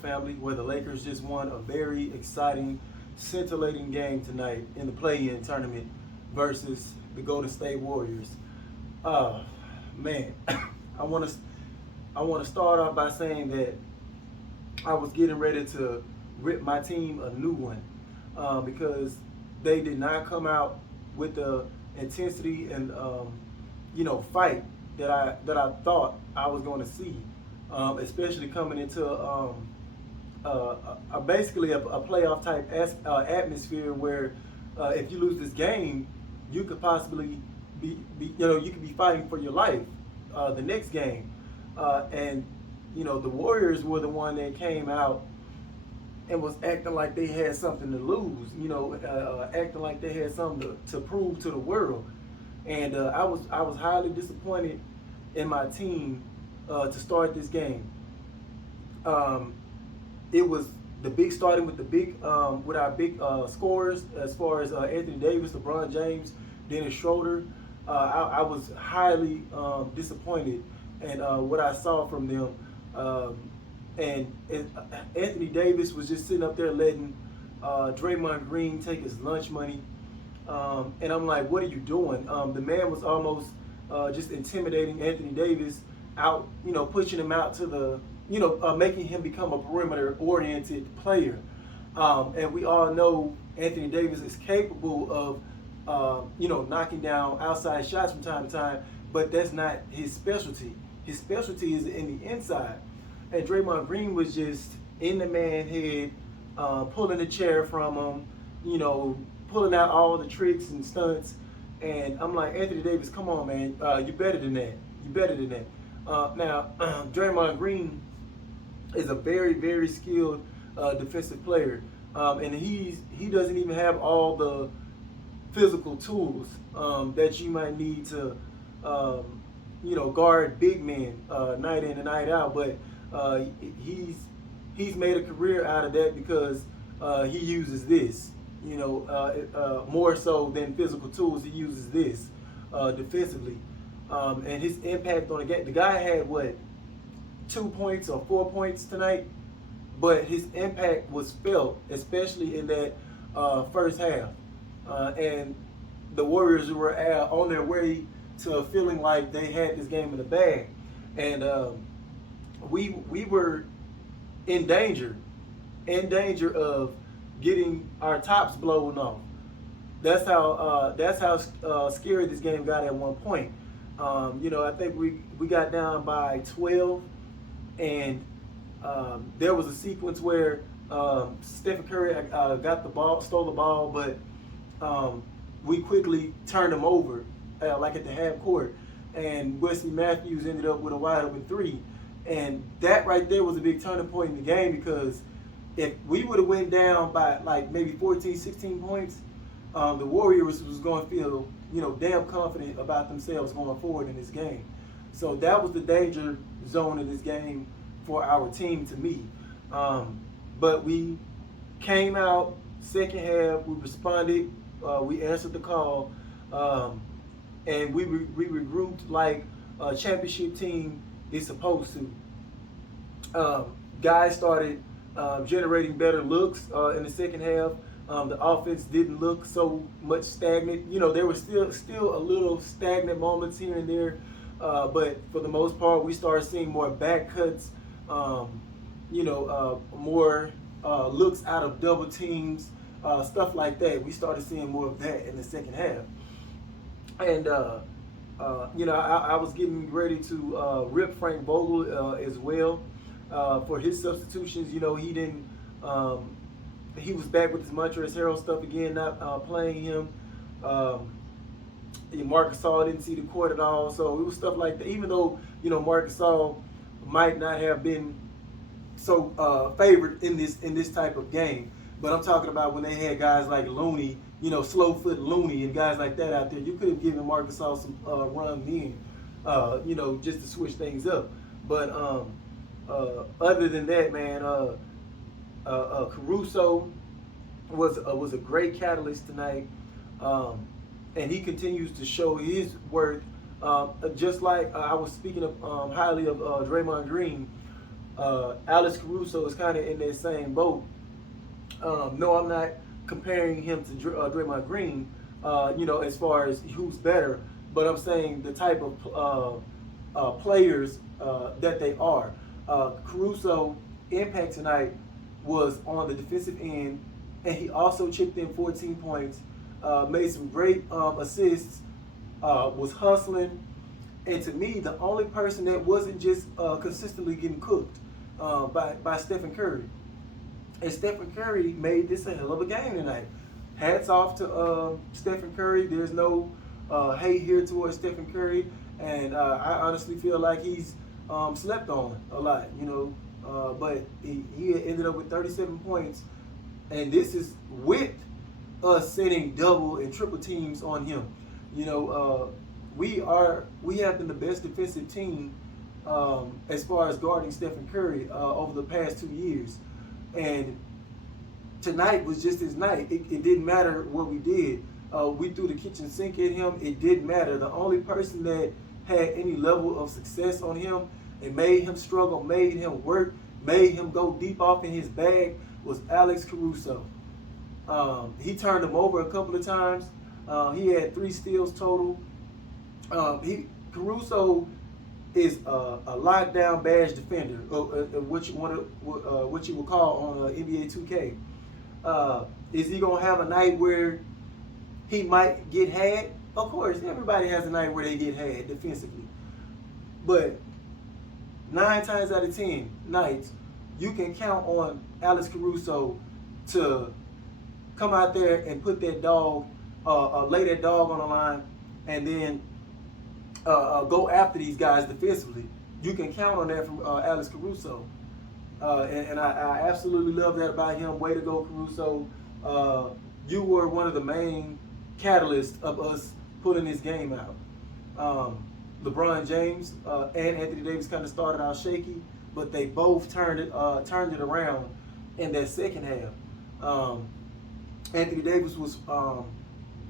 family, where the Lakers just won a very exciting, scintillating game tonight in the play-in tournament versus the Golden State Warriors. Uh, man, I want to I want to start off by saying that I was getting ready to rip my team a new one because they did not come out with the intensity and fight that I thought I was going to see, especially coming into basically a playoff type atmosphere where if you lose this game, you could possibly you could be fighting for your life the next game, and the Warriors were the one that came out and was acting like they had something to lose, acting like they had something to prove to the world. And I was highly disappointed in my team to start this game. It was starting with the big with our big scorers as far as Anthony Davis, LeBron James, Dennis Schroeder. I was highly disappointed in what I saw from them. And Anthony Davis was just sitting up there letting Draymond Green take his lunch money. And I'm like, what are you doing? The man was almost just intimidating Anthony Davis out, pushing him out to the, making him become a perimeter-oriented player. And we all know Anthony Davis is capable of, knocking down outside shots from time to time, but that's not his specialty. His specialty is in the inside. And Draymond Green was just in the man head, pulling the chair from him, pulling out all the tricks and stunts. And I'm like, Anthony Davis, come on, man. You better than that. You better than that. Now, Draymond Green is a very, very skilled defensive player. And he doesn't even have all the physical tools that you might need to, guard big men night in and night out. But he's made a career out of that because he uses this, more so than physical tools. He uses this defensively, and his impact on the game. The guy had 2 points or 4 points tonight, but his impact was felt, especially in that first half. And the Warriors were on their way to feeling like they had this game in the bag, and we were in danger of getting our tops blown off. That's how scary this game got at one point. I think we got down by 12, and there was a sequence where Stephen Curry got the ball, stole the ball, but we quickly turned him over, like at the half court, and Wesley Matthews ended up with a wide open three. And that right there was a big turning point in the game, because if we would have went down by like maybe 14, 16 points, the Warriors was going to feel, damn confident about themselves going forward in this game. So that was the danger zone of this game for our team, to me. But we came out second half, we responded, we answered the call, and we regrouped like a championship team is supposed to. Guys started generating better looks in the second half. The offense didn't look so much stagnant. There were still a little stagnant moments here and there, but for the most part, we started seeing more back cuts, more looks out of double teams, stuff like that. We started seeing more of that in the second half. And I was getting ready to rip Frank Vogel as well for his substitutions. He didn't. He was back with his Montrezl Harrell stuff again, not playing him. Marc Gasol didn't see the court at all, so it was stuff like that. Even though Marc Gasol might not have been so favored in this type of game, but I'm talking about when they had guys like Looney, slow foot Looney and guys like that out there. You could have given Marc Gasol some run then, just to switch things up. But other than that, man, Caruso was a great catalyst tonight, and he continues to show his worth. Just like I was speaking of highly of Draymond Green, Alex Caruso is kind of in that same boat. No, I'm not comparing him to Draymond Green, as far as who's better, but I'm saying the type of players that they are. Caruso impact tonight was on the defensive end, and he also chipped in 14 points, made some great assists, was hustling, and to me, the only person that wasn't just consistently getting cooked by Stephen Curry. And Stephen Curry made this a hell of a game tonight. Hats off to Stephen Curry. There's no hate here towards Stephen Curry, and I honestly feel like he's slept on a lot, but he ended up with 37 points, and this is with us setting double and triple teams on him. We have been the best defensive team as far as guarding Stephen Curry over the past 2 years. And tonight was just his night. It didn't matter what we did. We threw the kitchen sink at him. It didn't matter. The only person that had any level of success on him and made him struggle, made him work, made him go deep off in his bag was Alex Caruso. He turned him over a couple of times. He had 3 steals total. Caruso is a lockdown badge defender, what you would call on NBA 2K. Is he gonna have a night where he might get had? Of course, everybody has a night where they get had defensively. But 9 times out of 10 nights, you can count on Alex Caruso to come out there and put that dog, lay that dog on the line, and then go after these guys defensively. You can count on that from Alex Caruso. And I absolutely love that about him. Way to go, Caruso. You were one of the main catalysts of us pulling this game out. LeBron James and Anthony Davis kind of started out shaky, but they both turned it around in that second half. Anthony Davis was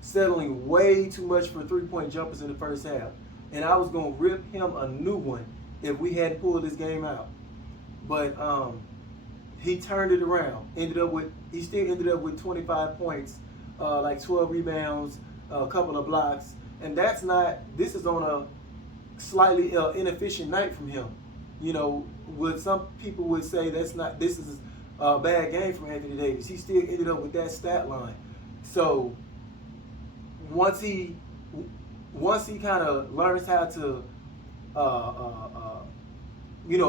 settling way too much for 3-point jumpers in the first half, and I was going to rip him a new one if we hadn't pulled this game out. But he turned it around. He still ended up with 25 points, like 12 rebounds, a couple of blocks, and this is on a slightly inefficient night from him. What some people would say this is a bad game from Anthony Davis. He still ended up with that stat line. So once he kind of learns how to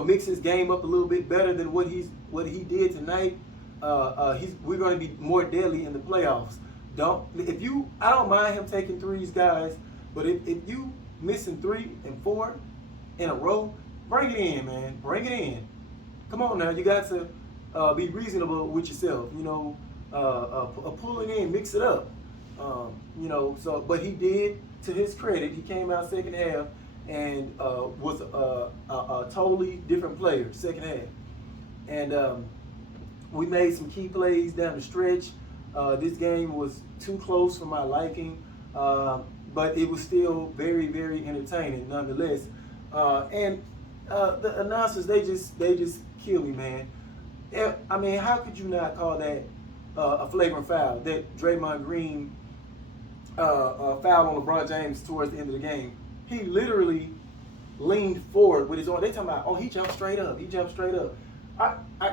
mix his game up a little bit better than what he did tonight, we're going to be more deadly in the playoffs. I don't mind him taking threes, guys, but if you missing 3 and 4 in a row, bring it in, man. Bring it in. Come on now, you got to be reasonable with yourself. Pull it in, mix it up. But he did, to his credit, he came out second half and was a totally different player second half. And we made some key plays down the stretch. This game was too close for my liking, but it was still very, very entertaining nonetheless. And the announcers, they just kill me, man. I mean, how could you not call that a flagrant foul? That Draymond Green foul on LeBron James towards the end of the game. He literally leaned forward with his arm. They talking about, he jumped straight up. He jumped straight up.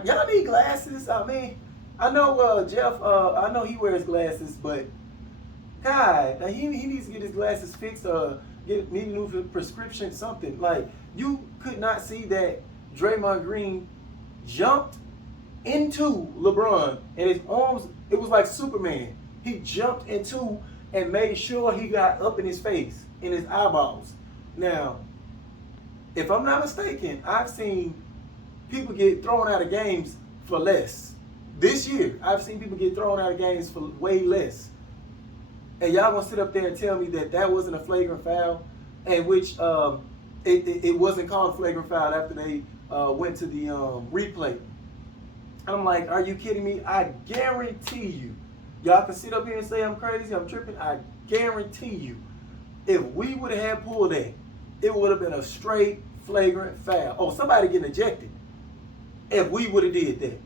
Y'all need glasses. I mean, I know Jeff. I know he wears glasses, but God, he needs to get his glasses fixed or get me a new prescription, something. Like, you could not see that Draymond Green jumped into LeBron, and his arms, it was like Superman. He jumped into and made sure he got up in his face, in his eyeballs. Now, if I'm not mistaken, I've seen people get thrown out of games for less. This year, I've seen people get thrown out of games for way less. And y'all gonna sit up there and tell me that wasn't a flagrant foul, and which it wasn't called a flagrant foul after they went to the replay. I'm like, are you kidding me? I guarantee you, y'all can sit up here and say I'm crazy, I'm tripping. I guarantee you, if we would have had pulled that, it would have been a straight flagrant foul. Oh, somebody getting ejected. if we would have did that.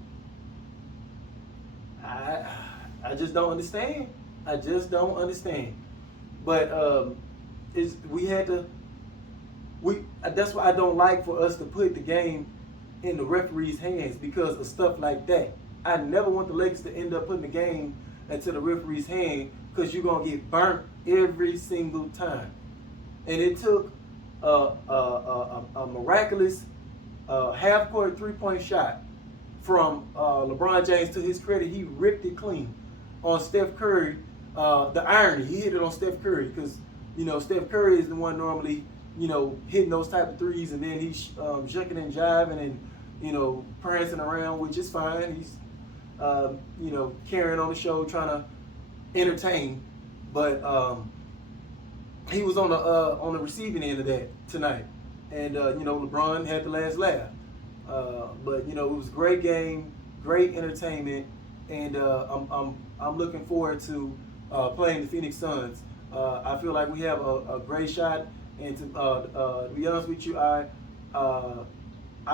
I just don't understand. I just don't understand. But we had to. That's why I don't like for us to put the game in the referee's hands because of stuff like that. I never want the Lakers to end up putting the game into the referee's hand because you're gonna get burnt every single time. And it took a miraculous half-court three-point shot from LeBron James. To his credit, he ripped it clean on Steph Curry. The irony, he hit it on Steph Curry because, Steph Curry is the one normally, hitting those type of threes, and then he's shucking and jiving and, prancing around, which is fine. He's, carrying on the show, trying to entertain. But he was on the receiving end of that tonight. And, LeBron had the last laugh. But, it was a great game, great entertainment, and I'm looking forward to playing the Phoenix Suns. I feel like we have a great shot, and to be honest with you, I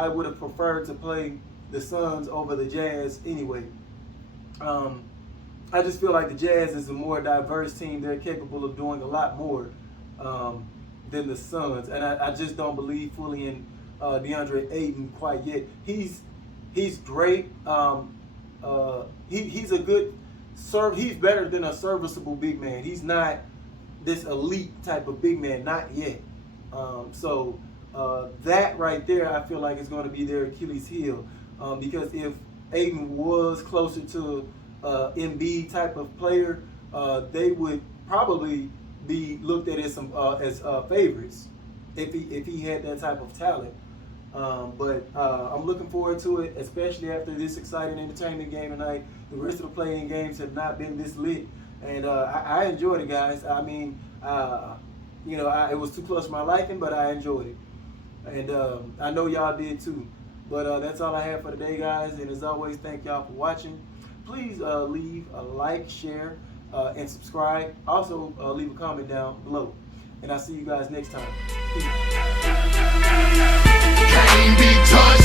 would have preferred to play the Suns over the Jazz anyway. I just feel like the Jazz is a more diverse team. They're capable of doing a lot more than the Suns, and I just don't believe fully in DeAndre Ayton quite yet. He's great. He's a good he's better than a serviceable big man. He's not this elite type of big man, not yet. So that right there, I feel like is going to be their Achilles heel, because if Ayton was closer to Embiid type of player, they would probably be looked at as favorites if he had that type of talent. But I'm looking forward to it, especially after this exciting entertainment game tonight. The rest of the playing games have not been this lit, and I enjoyed it, guys. I mean, it was too close to my liking, but I enjoyed it, and I know y'all did too. But that's all I have for today, guys. And as always, thank y'all for watching. Please leave a like, share, and subscribe. Also, leave a comment down below. And I'll see you guys next time. Peace. Can't be touched.